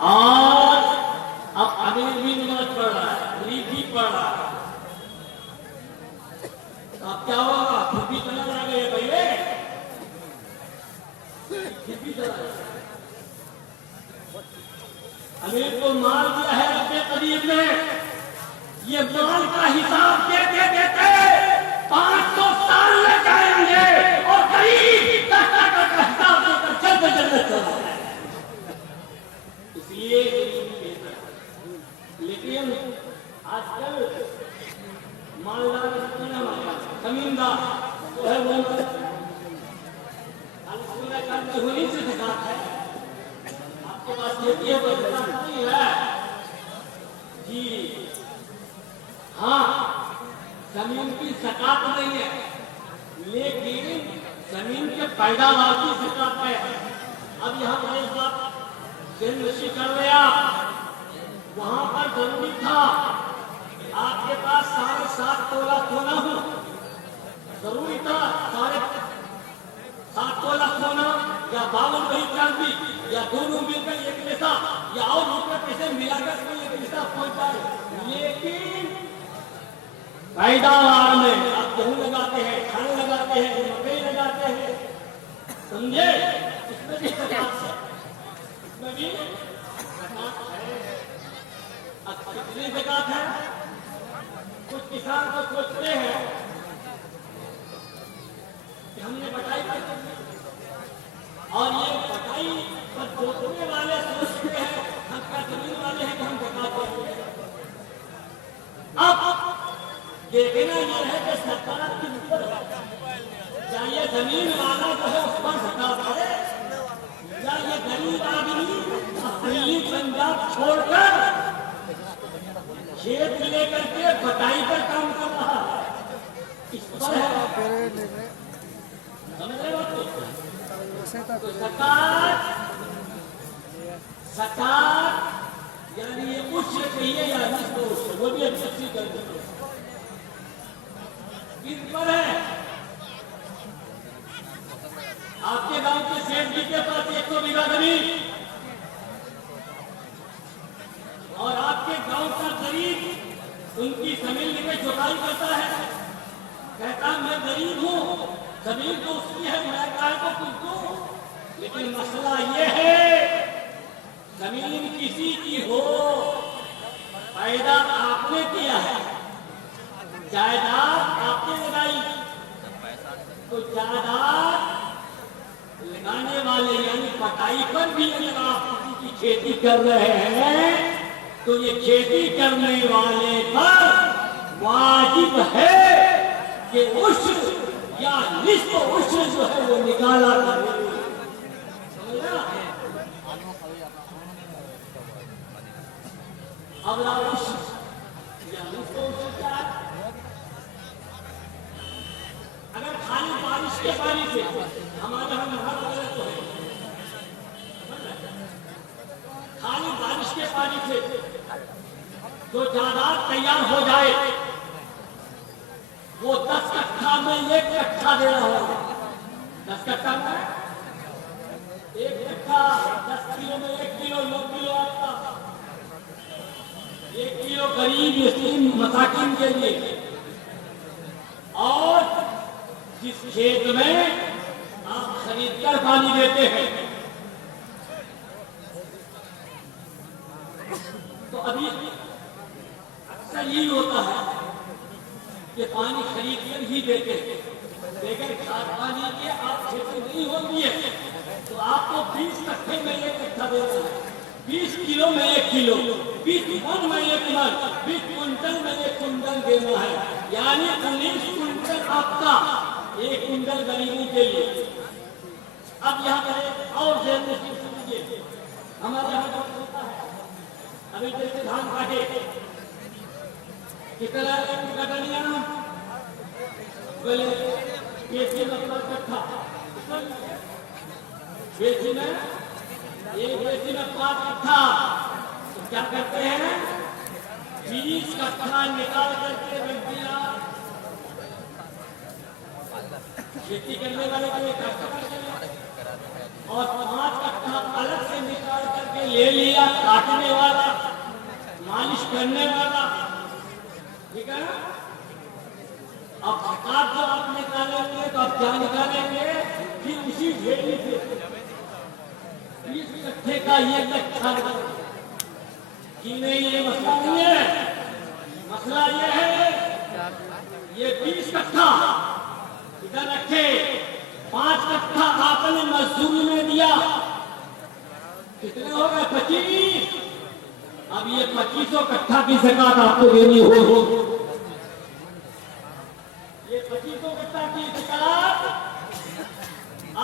और अब अमीर भी नमाज पढ़ रहा है, गरीब भी पढ़ रहा है, तो अब क्या होगा? खुद भी चला जाएगा भैया, खुद भी चला जाएगा। अमीर को माल दिया है अपने करीब में, ये माल का हिसाब देते देते 500 साल लग जाएंगे और गरीब का हिसाब देकर जल्द जन्नत चला जाएगा। इसलिए लेकिन आजकल मालदार जमींदार जो है वो होने से ज़कात है। आपके पास ये नहीं है जी, हाँ जमीन की ज़कात नहीं है, लेकिन जमीन के पैदावार की ज़कात है। अब यहाँ पर एक बात नशी कर लिया, वहां पर जरूरी था आपके पास 7.5 तोला सोना हो, जरूरी था 7.5 तोला सोना या 52 भरी चांदी या दोनों मिलकर एक पैसा या और दूसरे पैसे मिलाकर कोई एक पैसा पहुंचाए। लेकिन पैदावार में आप गेहूं लगाते हैं, धान लगाते हैं, मकई लगाते हैं, समझे, इसमें भी ज़कात है, इसमें भी ज़कात है। कितनी ज़कात है? कुछ किसान तो सोचते हैं कि हमने बटाई कर दी, और ये बटाई पर जोतने वाले सोचते हैं हम क्या जमीन वाले हैं कि हम ज़कात देंगे। अब देखना यह है कि सरकार के ऊपर क्या ये जमीन वाला जो है उस पर ज़कात है, या ये गरीब आदमी दिल्ली पंजाब छोड़कर खेत लेकर के बटाई पर काम कर रहा है, इस पर है। समझ रहे हो? तो ज़कात यानी ये उच्च चाहिए या निष्ठ, वो भी अच्छी कर दो, किस पर है? आपके गांव के सेठ जी के पास 100 बीघा जमीन, और आपके गांव का गरीब उनकी जमीन लेकर जुताई करता है, कहता मैं गरीब हूं, जमीन तो उसकी है, मैं गाय को कुछ दूं। लेकिन मसला ये है, जमीन किसी की हो, पैदा आपने किया है, जायदाद आपने लगाई, तो जायदाद लगाने वाले यानी पटाई पर भी अगर आप किसी की खेती कर रहे हैं तो ये खेती करने वाले पर वाजिब है कि उश्र या निस्फ उश्र जो है वो निकाला करे। अब उश्र या निस्फ उश्र क्या है? अगर खाली बारिश के पानी से हमारे यहाँ नहर वगैरह तो है, खाली बारिश के पानी से जो जायदाद तैयार हो जाए वो 10 कट्ठा में 1 कट्ठा दे रहा होगा। 10 कट्ठा में 1 कट्ठा, 10 किलो में 1 किलो, 9 किलो आपका, 1 किलो गरीब यतीम मसाकिन के लिए। और जिस खेत में आप खरीदकर पानी देते हैं, तो अभी अक्सर यही होता है कि पानी खरीद कर ही देते हैं, लेकिन खाद पानी की आप खेती नहीं होती है तो आपको 20 कट्ठे में 1 कट्ठा देना है, 20 किलो में 1 किलो, 20 मन में 1 मन, 20 कुंटल में 1 कुंटल देना है, यानी 19 कुंटल आपका, 1 कुंटल गरीबों के लिए। अब यहाँ पर और जनरेशन समझिए, हमारे यहाँ पर होता है अभी जैसे धान काटे कितना कटनिया बोले केजी मतलब कट्ठा, केजी में 1 केजी में 5 कट्ठा, तो क्या करते हैं 20 कट्ठा निकाल करके रख दिया खेती करने वाले के लिए, और 5 कट्ठा अलग से निकाल करके करके ले लिया, काटने वाला, मालिश करने वाला, ठीक है ना। अब ज़कात जो आप निकालेंगे तो आप क्या निकालेंगे, फिर उसी ढेरी से 20 कट्ठे का ये कट्ठा कि नहीं, ये मसला नहीं है। मसला ये है, ये 20 कट्ठा इधर रखे, 5 कट्ठा आपने मजदूरी में दिया, कितने हो गए, 25। अब ये 2500 कट्ठा की ज़कात आपको देनी होगी। ये 2500 कट्ठा की ज़कात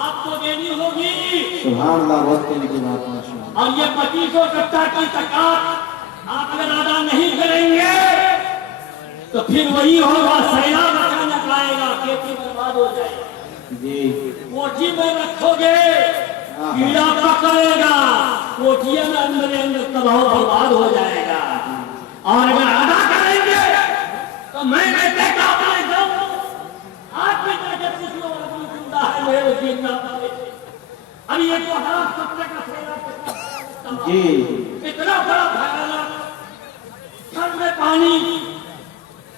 आपको देनी होगी। सुभान अल्लाह, बहुत कहने की बात है। और ये 2500 कट्ठा की ज़कात आप अगर अदा नहीं करेंगे तो फिर वही होगा, सैलाब अचानक आएगा, खेती बर्बाद हो जाएगी जी। कोठी में रखोगे, कीड़ा पकड़ेगा, कोठिया में अंदर तबाह बर्बाद हो जाएगा। और अगर अदा करेंगे तो मैं कहते आज भी जिंदा है मेरे जिंदा। अब ये तो सत्य का सैलाब जी, इतना बड़ा भयानक, सर में पानी,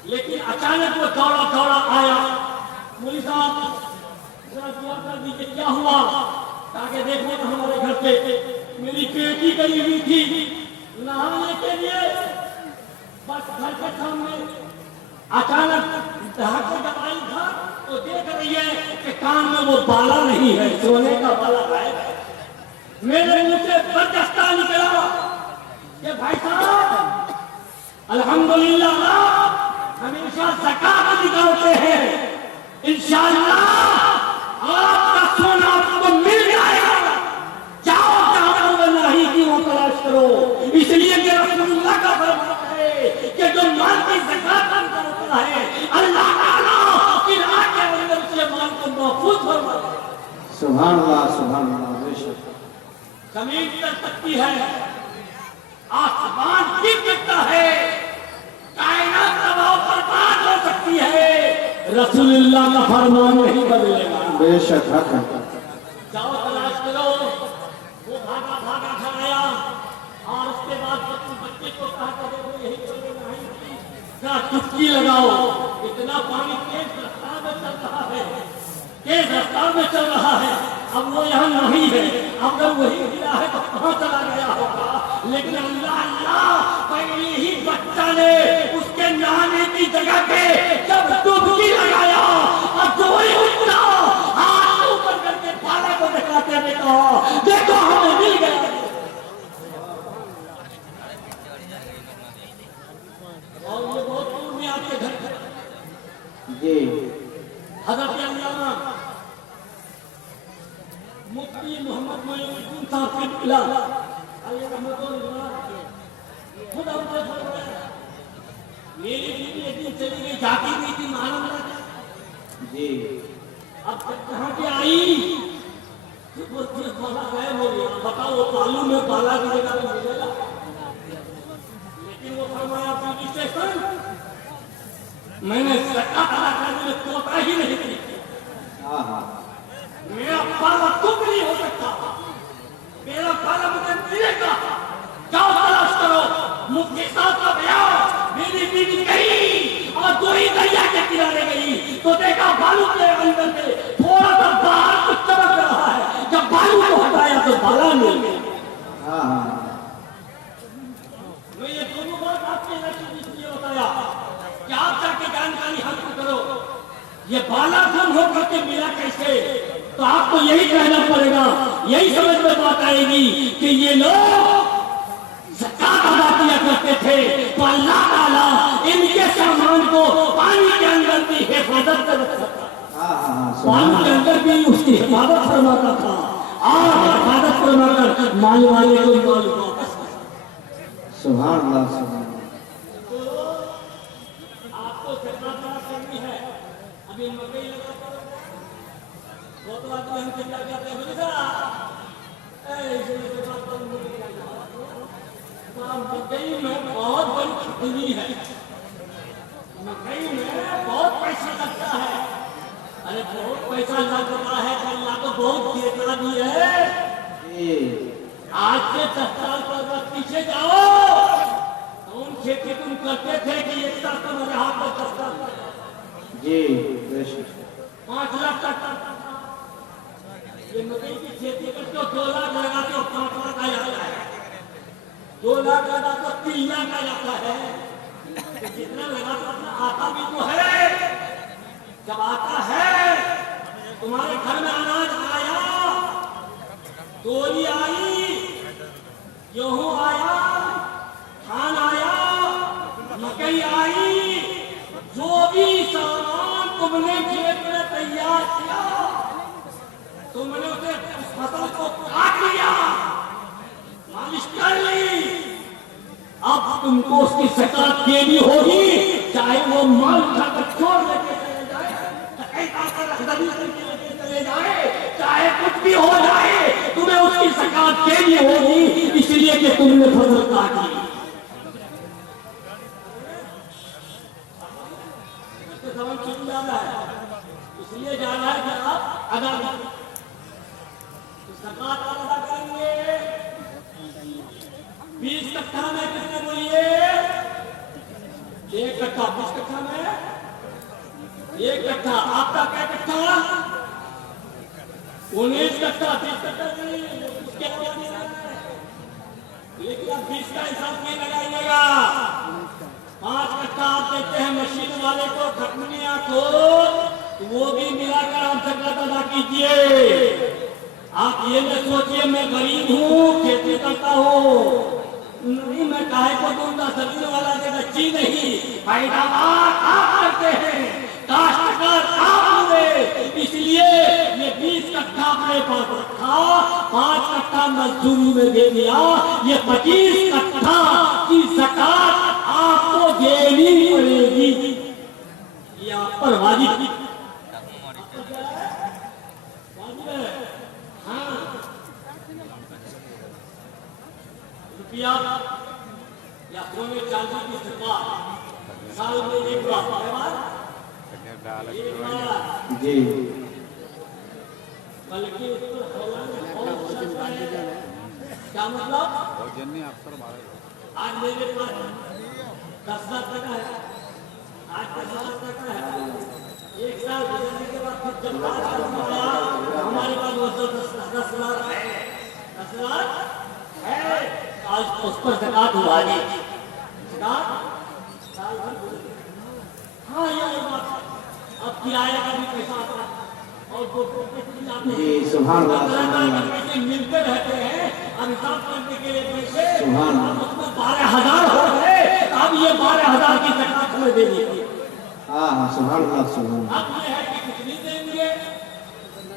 लेकिन अचानक वो दौड़ा दौड़ा आया। मुली साहब जरा दुआ कर दीजिए, क्या हुआ, ताकि देखो तो हमारे घर पे मेरी बेटी गई हुई थी नहाने के लिए, बस घर के सामने अचानक डॉक्टर दवाई था तो देख रही है कि कान में वो बाला नहीं है, सोने का बाला गायब है। मेरे मुंह से बरदस्ता निकला कि भाई साहब अल्हम्दुलिल्लाह हमेशा ज़कात निकालते हैं, इंशाअल्लाह आपका सोना आपको मिल जाएगा। जाओ जाओ वल्लाही की वो तलाश करो। इसलिए कि रसूलुल्लाह का फरमान है कि जो माल की ज़कात करता है अल्लाह ताला की राह के अंदर से माल को महफूज फरमाता है। सुभान अल्लाह, सुभान अल्लाह। बेशक जमीन कर सकती है, आसमान गिर सकता है, कायनात तबाह बर्बाद हो सकती है, रसूलुल्लाह का फरमान नहीं बदलेगा। बेशक हक है। जाओ तलाश करो। वो भागा भागा घर आया और उसके बाद बच्चे को कहा कि देखो यही चीजें नहीं, जरा चुटकी लगाओ। इतना पानी तेज रफ्तार में चल रहा है, तेज रफ्तार में चल रहा है। अब वो यहाँ नहीं है, अगर वही गिरा है तो कहाँ चला गया होगा। लेकिन अल्लाह अल्लाह पहले ही बच्चा ने उसके नहाने की जगह पे जब डुबकी लगाया और जो ही उठा हाथ ऊपर करके बाला को दिखाते हुए कहा देखो हमें मिल गया। और ये बहुत दूर में आपके घर जी। हज़रत अल्लामा मुफ्ती मोहम्मद मोइनुद्दीन साहब के पिला खुद हमने फरमाया, मेरी बीवी एक दिन चली गई, जाती गई थी महाराज जी। अब कहाँ के आई वो बाला गायब हो गया। बताओ वो तालू में बाला की जगह पे मिलेगा, लेकिन वो फरमाया बीवी स्टेशन मैंने तोता ही नहीं की, मेरा बाला तुम नहीं हो सकता, मेरा बाला मुझे मिलेगा। जाओ तलाश करो। मुफ्ती साहब का बयान, मेरी बीवी गई और दो ही दरिया के किनारे गई तो देखा बालू के अंदर से थोड़ा सा बाहर कुछ चमक रहा है। जब बालू को हटाया तो बाला नहीं मिला। मैं ये दोनों बात आपके इसलिए बताया कि आप जाके जानकारी हासिल करो। ये बाला धन होकर के मिला कैसे, तो आपको यही कहना पड़ेगा, यही समझ में बात आएगी कि ये लोग ज़कात अदा किया करते थे तो अल्लाह ताला इनके सामान को पानी के अंदर भी हिफाजत कर रखता था, पानी के अंदर भी उसकी हिफाजत फरमाता था और हिफाजत फरमाकर माल वाले को माल वापस। सुभान अल्लाह, सुभान अल्लाह। आपको ज़कात अदा करनी है। अभी मकई लगा वो तो आदमी हम चिंता करते हैं मकई में बहुत बड़ी खतनी है, मकई में बहुत पैसा लगता है। अरे बहुत पैसा लगता है, अल्लाह तो बहुत देता भी है। आज से 10 साल पीछे जाओ, कौन खेती तुम करते थे कि एक साल तुम्हारे हाथ में 10 साल जी बेशक 5 लाख तक ये मकई की खेती करते हो, 2 लाख लगाते हो 5 लाख आ जाता है, 2 लाख लगाते हो 3 लाख आ जाता है, तो जितना लगाते उतना आता भी तो है। जब आता है तुम्हारे घर में अनाज आया, तोरी आई, गेहूं आया, धान आया, मकई आई, जो भी सामान तुमने खेत में तैयार किया, तुमने उसे उस फसल को काट लिया, मालिश कर ली, अब तुमको उसकी ज़कात देनी होगी, चाहे वो माल उठाकर छोड़ लेके चले जाए, चले जाए, चाहे कुछ भी हो जाए, तुम्हें उसकी ज़कात देनी होगी, इसलिए कि तुमने फसल काट ली। समझ क्यों जा रहा है? इसलिए जा रहा है कि आप अदा करें, ज़कात अदा करेंगे। 20 कट्ठा में कितने बोलिए? 1 कट्ठा। 20 कट्ठा में 1 कट्ठा। आपका क्या कट्ठा? 19 कट्ठा। 20 कट्ठा नहीं, उसके बाद लेकिन आप 20 का हिसाब नहीं लगाइएगा। 5 कट्ठा आप देते हैं मशीन वाले को, खटमनिया को, तो वो भी मिलाकर आप ज़कात अदा कीजिए। आप ये न सोचिए मैं गरीब हूँ, खेती करता हूँ, नहीं मैं काहे को दूंगा, जमीन वाला देगा, जी नहीं, पैदावार आप करते हैं, काश्तकार आप हुए, इसलिए ये 20 कट्ठा अपने पास रखा, 5 कट्ठा मजदूरी में दे दिया, ये 25 कट्ठा की ज़कात आपको देनी पड़ेगी। ये आप पर वाजिब रुपया या सोने चांदी की ज़कात साल में एक बार जी बल्कि क्या मतलब? आज मेरे पास 10 लाख टका है, आज 10 लाख टका है, 1 साल गुजरने के बाद फिर जब 5 साल आया हमारे पास वो 10 लाख है, 10 लाख है, आज उस पर ज़कात हुआ नहीं। साल भर गुजर गया। हाँ ये बात, अब किराए का भी पैसा आता है और जी सुभान अल्लाह, पैसे मिलते रहते हैं, अब हिसाब करने के लिए पैसे सुभान अब उसमें 12,000 हो गए, अब ये 12,000 की ज़कात हमें दे दीजिए। हाँ हाँ सुभान अल्लाह सुभान। अब ये है कि कितनी देंगे,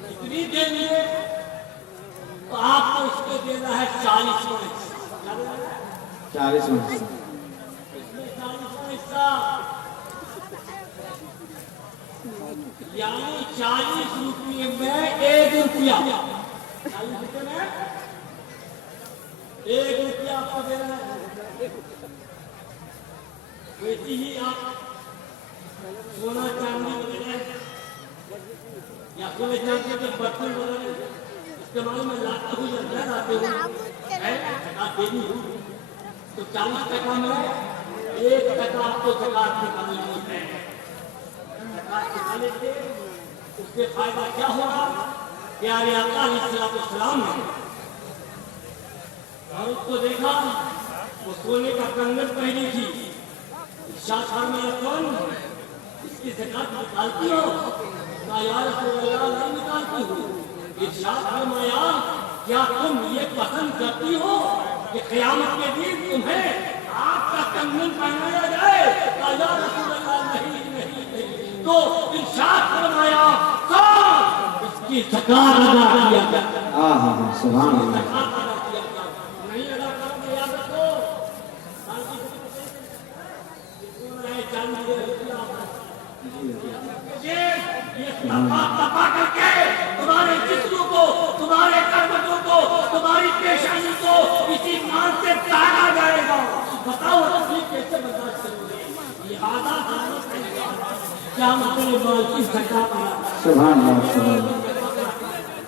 कितनी देंगे, तो आपको उसको देना है 40 40 यानी 40 रुपये में 1 रुपया, 40 रुपये में 1 रुपया आपको देना है। वैसे ही आप सोना चांदी वगैरह या सोने चांदी के बर्तन वगैरह इस्तेमाल में लाते हुए अंदर आते हुए ज़कात देनी हो, तो 40 टका में 1 टका आपको ज़कात निकालनी है। ज़कात निकालने से उससे फायदा क्या होगा? प्यारे आका अलैहिस्सलाम ने और उसको देखा, वो सोने का कंगन पहनी थी, शाखा में कौन इसकी ज़कात निकालती हो? या रसूल अल्लाह नहीं निकालती हूँ। इरशाद फरमाया, क्या तुम ये पसंद करती हो कि क़यामत के दिन तुम्हें आपका कंगन पहनाया जाए? या रसूल अल्लाह नहीं नहीं नहीं। तो इरशाद फरमाया इसकी ज़कात अदा किया जाए। हाँ हाँ हाँ सुभान अल्लाह। ज़कात अदा किया जाए, नहीं अदा करोगे याद रखो तपा करके तुम्हारे जिस्म को, तुम्हारे कर्मों को, तुम्हारी पेशानी को इसी मान से काटा जाएगा। बताओ तकलीफ कैसे बर्दाश्त करोगे? लिहाजा क्या मतलब माल की ज़कात अदा। सुभान अल्लाह सुभान।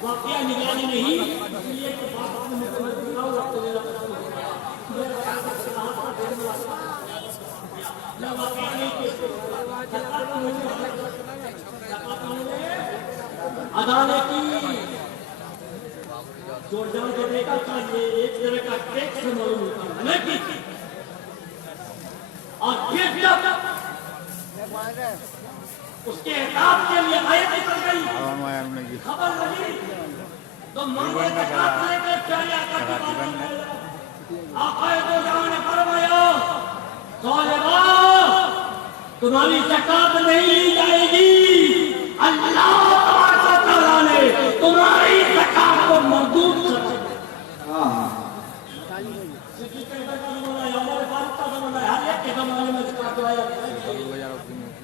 वाक़या निगरानी नहीं, इसलिए कि बात आपने मुझे बताओ अदाने की जोड़ जान के देखा चाहिए एक तरह का टैक्स मालूम होता है लेकिन और फिर जब उसके हिसाब के लिए आयत निकल गई खबर लगी तो मंगल का साथ लेकर चले आकर ने फरमाया साहिबा तुम्हारी ज़कात नहीं ली जाएगी अल्लाह तआला ने तुम्हारी ज़कात को मरदूद कर दिया। सिटी के अंदर का ज़माना है हमारे भारत का ज़माना है हर एक के ज़माने में ज़कात आया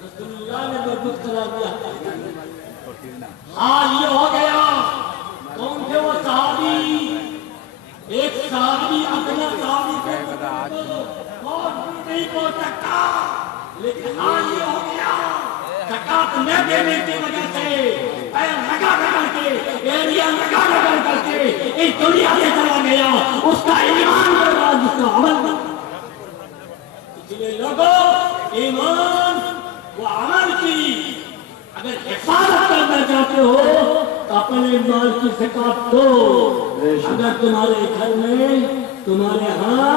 रसूलुल्लाह ने मरदूद करा दिया। हाल ये हो गया कौन थे वो सहाबी एक सहाबी अपना सहाबी को और नहीं पहुंच सकता लेकिन हाल ये हो गया ज़कात न देने की वजह से पैर लगा करके एरिया लगा करके इस दुनिया से चला गया उसका ईमान बर्बाद उसका अमल इसलिए लोगों ईमान वो अमल की अगर हिफाजत करना चाहते हो तो अपने माल की ज़कात दो। अगर तुम्हारे घर में तुम्हारे यहाँ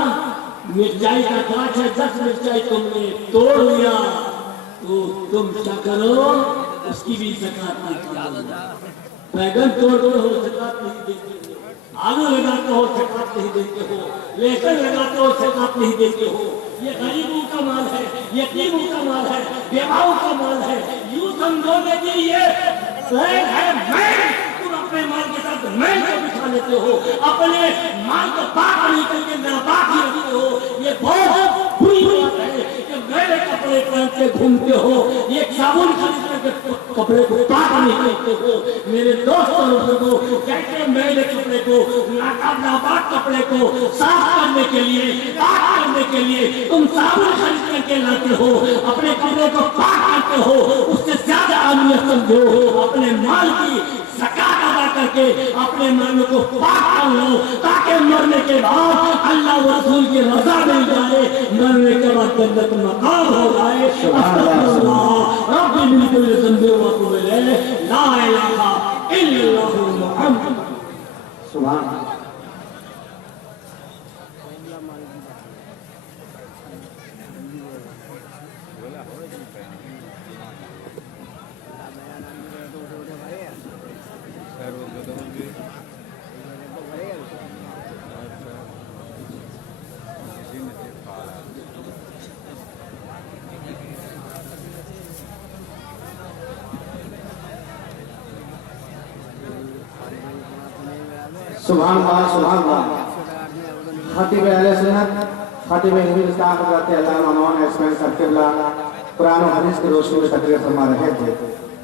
मिर्चाई का गाछ है 10 मिर्चाई तुमने तोड़ लिया तो तुम क्या करो उसकी भी ज़कात निकालो। बैगन तोड़ दो हो ज़कात नहीं देते हो आलू लगाते हो ज़कात नहीं देते हो लहसुन लगाते हो ज़कात नहीं देते हो। ये गरीबों का माल है यतीमों का माल है बेवाओं का माल है यूं समझोगे कि ये है मैं तुम अपने माल के साथ मैं को बिठा लेते हो अपने माल को पाक नहीं करके नापाक ही रखते हो। ये बहुत बुरी बात है कि मेरे कपड़े पहन के घूमते हो ये साबुन खरीद करके कपड़े को पाक नहीं करते हो। मेरे दोस्त और लोगों कैसे मेरे कपड़े को नापाक कपड़े को साफ करने के लिए पाक करने के लिए तुम साबुन खरीद करके लाते हो अपने कपड़े को पाक करते हो उससे ज्यादा अहमियत समझो अपने माल की ज़कात अदा करके अपने माल को पाक कर लो ताकि मरने के बाद अल्लाह व रसूल की रज़ा मिल जाए मरने के बाद जन्नत मकाम हो जाए। अस्तगफिरुल्लाह रब्बी मिन कुल्ली ज़ंबि व अतूबु इलैह ला इलाहा इल्लल्लाहु मुहम्मद सुभान सुभान अल्लाह खतीब अहले सुन्नत खतीब हिंदुस्तान हज़रत अल्लामा मौलाना इस्माइल साहब क़िबला कुरान और हदीस की रोशनी में तकरीर फरमा रहे थे।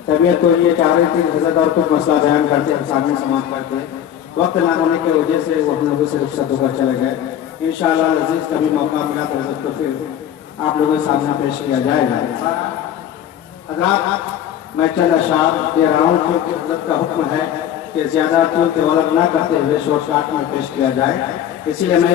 तबीयत तो ये चाह रही थी हज़रत और कुछ मसला बयान करते हम सामने समाप्त करते वक्त ना होने की वजह से वो हम लोगों से रुखसत होकर चले गए। इंशाअल्लाह अज़ीज़ कभी मौका मिला तो हज़रत को फिर आप लोगों के सामने पेश किया जाएगा। हज़रात मैं चंद अशार दे रहा हूँ क्योंकि हज़रत का हुक्म है कि ज़्यादा तूल तलब न करते हुए शॉर्टकट में पेश किया जाए इसलिए मैं